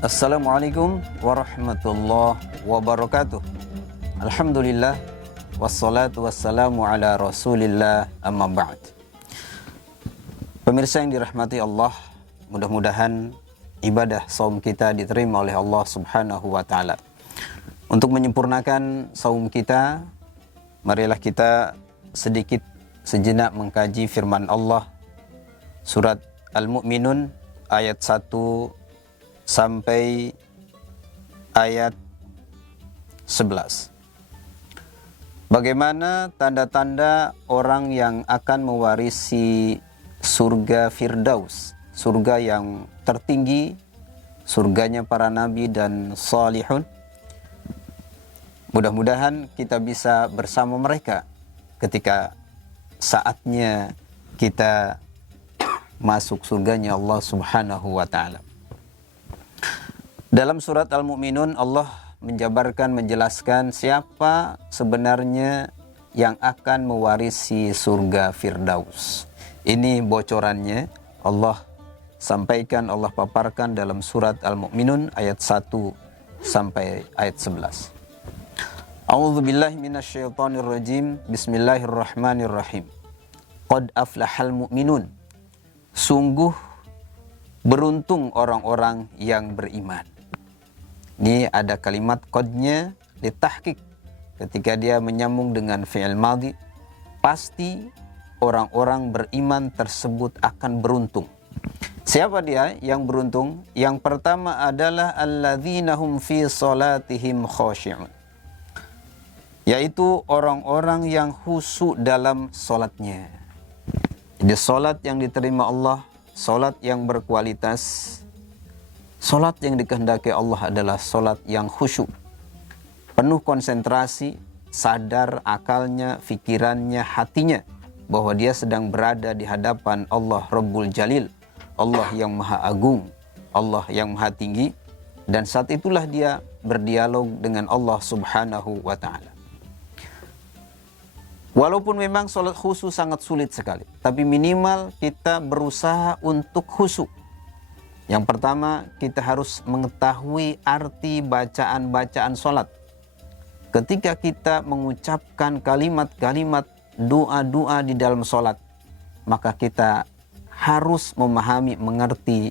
Assalamualaikum warahmatullahi wabarakatuh. Alhamdulillah wassalatu wassalamu ala Rasulillah, amma ba'd. Pemirsa yang dirahmati Allah, mudah-mudahan ibadah saum kita diterima oleh Allah Subhanahu wa taala. Untuk menyempurnakan saum kita, marilah kita sedikit sejenak mengkaji firman Allah surat Al-Mu'minun ayat 1 sampai ayat 11. Bagaimana tanda-tanda orang yang akan mewarisi surga Firdaus, surga yang tertinggi, surganya para nabi dan salihun. Mudah-mudahan kita bisa bersama mereka ketika saatnya kita masuk surganya Allah Subhanahu wa taala. Dalam surat Al-Mu'minun Allah menjelaskan siapa sebenarnya yang akan mewarisi surga Firdaus. Ini bocorannya Allah sampaikan, Allah paparkan dalam surat Al-Mu'minun ayat 1 sampai ayat 11. A'udzubillahi minasyaitonirrajim. Bismillahirrahmanirrahim. Qad aflahal mu'minun. Sungguh beruntung orang-orang yang beriman. Ini ada kalimat qadnya ditahqiq. Ketika dia menyambung dengan fi'il madhi, pasti orang-orang beriman tersebut akan beruntung. Siapa dia yang beruntung? Yang pertama adalah alladzina hum fi salatihim khashi'un, yaitu orang-orang yang khusyuk dalam salatnya. Jadi salat yang diterima Allah, salat yang berkualitas, salat yang dikehendaki Allah adalah salat yang khusyuk, penuh konsentrasi, sadar akalnya, fikirannya, hatinya bahwa dia sedang berada di hadapan Allah Rabbul Jalil, Allah yang maha agung, Allah yang maha tinggi, dan saat itulah dia berdialog dengan Allah Subhanahu wa taala. Walaupun memang salat khusyuk sangat sulit sekali, tapi minimal kita berusaha untuk khusyuk. Yang pertama, kita harus mengetahui arti bacaan-bacaan salat. Ketika kita mengucapkan kalimat-kalimat doa-doa di dalam salat, maka kita harus memahami, mengerti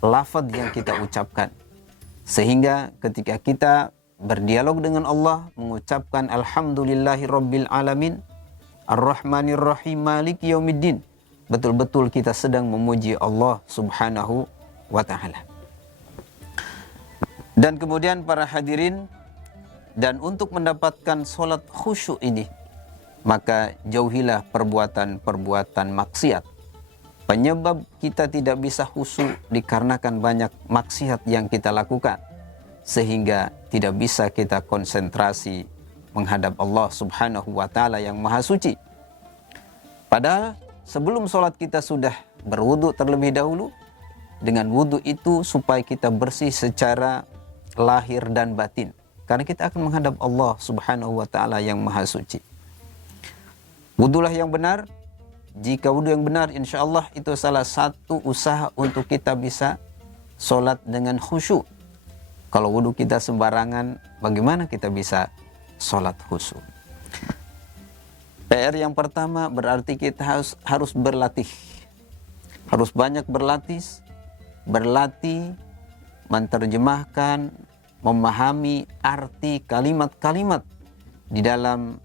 lafaz yang kita ucapkan. Sehingga ketika kita berdialog dengan Allah, mengucapkan Alhamdulillahi Rabbil Alamin, Ar-Rahmanir Rahim, Maliki Yaumiddin, betul-betul kita sedang memuji Allah Subhanahu wa ta'ala. Dan kemudian para hadirin, dan untuk mendapatkan solat khusyuk ini, maka jauhilah perbuatan-perbuatan maksiat. Penyebab kita tidak bisa khusyuk dikarenakan banyak maksiat yang kita lakukan, sehingga tidak bisa kita konsentrasi menghadap Allah Subhanahu wa ta'ala yang maha suci. Padahal sebelum solat kita sudah berwudu terlebih dahulu. Dengan wudu itu supaya kita bersih secara lahir dan batin, karena kita akan menghadap Allah Subhanahu wa ta'ala yang maha suci. Wudulah yang benar. Jika wudu yang benar, insya Allah itu salah satu usaha untuk kita bisa solat dengan khusyuk. Kalau wudu kita sembarangan, bagaimana kita bisa solat khusyuk? PR yang pertama berarti kita harus berlatih. Harus banyak berlatih, menerjemahkan, memahami arti kalimat-kalimat di dalam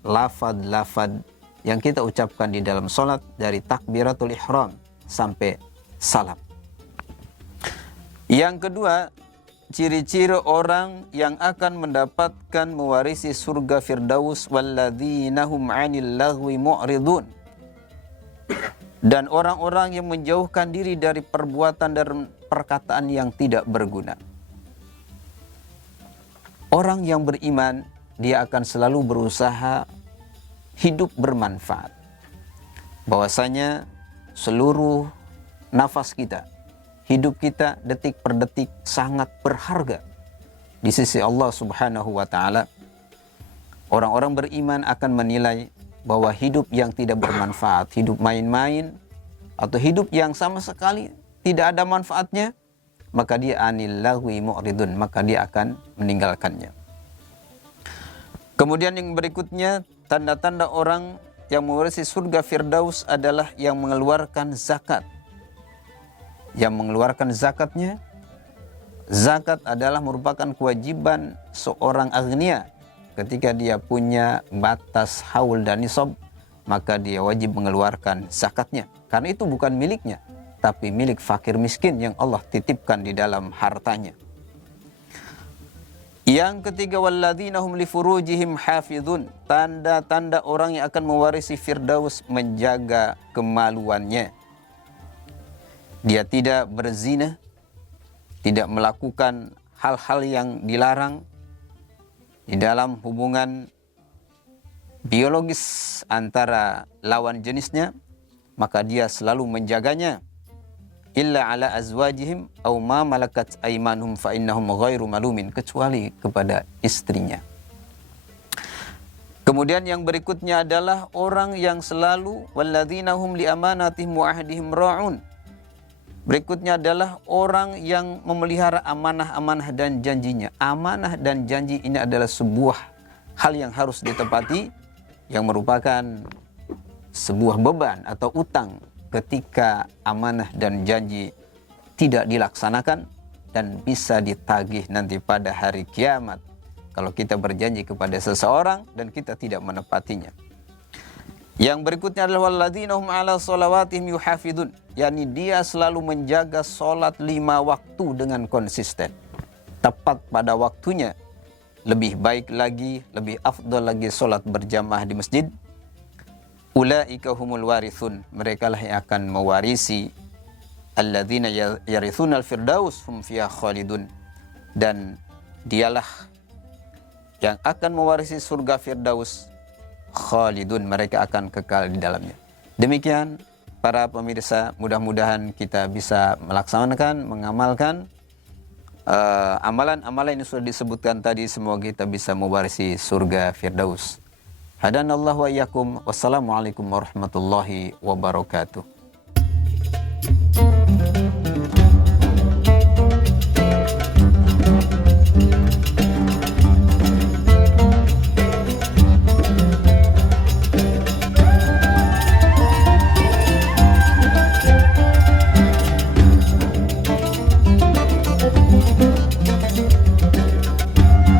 lafaz-lafaz yang kita ucapkan di dalam salat, dari takbiratul ihram sampai salam. Yang kedua, ciri-ciri orang yang akan mendapatkan mewarisi surga Firdaus, walladzina hum 'anil lagwi mu'ridun, dan orang-orang yang menjauhkan diri dari perbuatan dan perkataan yang tidak berguna. Orang yang beriman, dia akan selalu berusaha hidup bermanfaat. Bahwasanya seluruh nafas kita, hidup kita detik per detik sangat berharga di sisi Allah Subhanahu wa ta'ala. Orang-orang beriman akan menilai bahwa hidup yang tidak bermanfaat, hidup main-main, atau hidup yang sama sekali tidak ada manfaatnya, maka dia anil lahwi mu'ridun, maka dia akan meninggalkannya. Kemudian yang berikutnya, tanda-tanda orang yang mewarisi surga Firdaus adalah yang mengeluarkan zakat. Yang mengeluarkan zakatnya, zakat adalah merupakan kewajiban seorang aghnia. Ketika dia punya batas haul dan nisab, maka dia wajib mengeluarkan zakatnya. Karena itu bukan miliknya, tapi milik fakir miskin yang Allah titipkan di dalam hartanya. Yang ketiga, walladzina hum li furujihim hafizun. Tanda-tanda orang yang akan mewarisi Firdaus, menjaga kemaluannya. Dia tidak berzina, tidak melakukan hal-hal yang dilarang di dalam hubungan biologis antara lawan jenisnya, maka dia selalu menjaganya. Illa ala azwajihim aw ma malakat aymanuhum fa innahum ghairu malumin, kecuali kepada istrinya. Kemudian yang berikutnya adalah orang yang selalu walladzina hum li amanatihim wa ahdihim ra'un. Berikutnya adalah orang yang memelihara amanah-amanah dan janjinya. Amanah dan janji ini adalah sebuah hal yang harus ditepati, yang merupakan sebuah beban atau utang ketika amanah dan janji tidak dilaksanakan, dan bisa ditagih nanti pada hari kiamat kalau kita berjanji kepada seseorang dan kita tidak menepatinya. Yang berikutnya adalah walladzina hum ala sholawatihim yuhafidun, yakni dia selalu menjaga sholat 5 waktu dengan konsisten, tepat pada waktunya. Lebih baik lagi, lebih afdal lagi sholat berjamaah di masjid. Ulaika humul warithun, mereka lah yang akan mewarisi. Alladzina yarithunal firdaus hum fiha khalidun, dan dialah yang akan mewarisi surga Firdaus, khalidun, mereka akan kekal di dalamnya. Demikian para pemirsa, mudah-mudahan kita bisa melaksanakan, mengamalkan amalan-amalan yang sudah disebutkan tadi. Semoga kita bisa mewarisi surga Firdaus. Hadanallahu wa iyyakum. Wassalamualaikum warahmatullahi wabarakatuh.